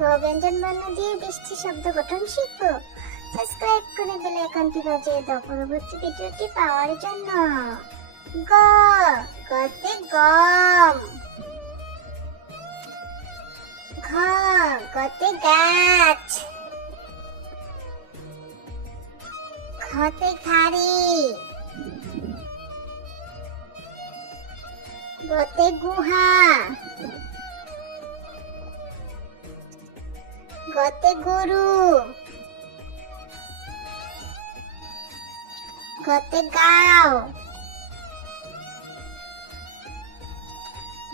গ দিয়ে বৃষ্টি শব্দ গঠন সাবস্ক্রাইব করে বেল আইকনটি বাজিয়ে দাও পরবর্তী ভিডিওটি পাওয়ার জন্য। গ, গতে গম। ঘ, গতে গাছ। ঘতে খাড়ি গতে গুহা। গতে গরু। গতে গাও।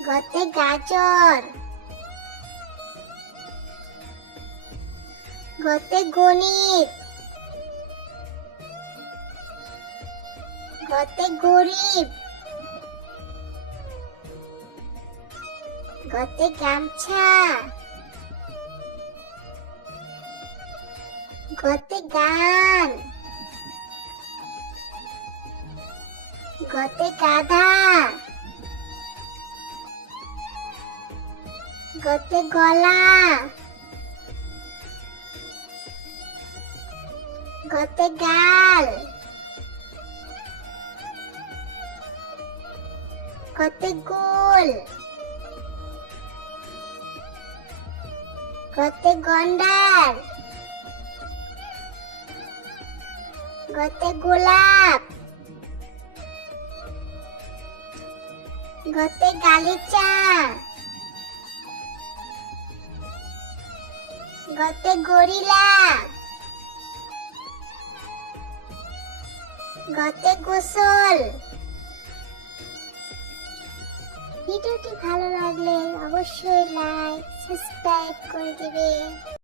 গতে গাজর। গতে গণিত। গতে গরিব। গতে গামছা। গতে গান। গতে গাধা। গতে গলা। গতে গাল। গতে গোল। গতে গন্ডার। গতে গোলাপ। গতে গালিচা। গতে গরিলা। গতে গোসল। ভিডিওটি ভালো লাগলে অবশ্যই লাইক, সাবস্ক্রাইব করে দিবে।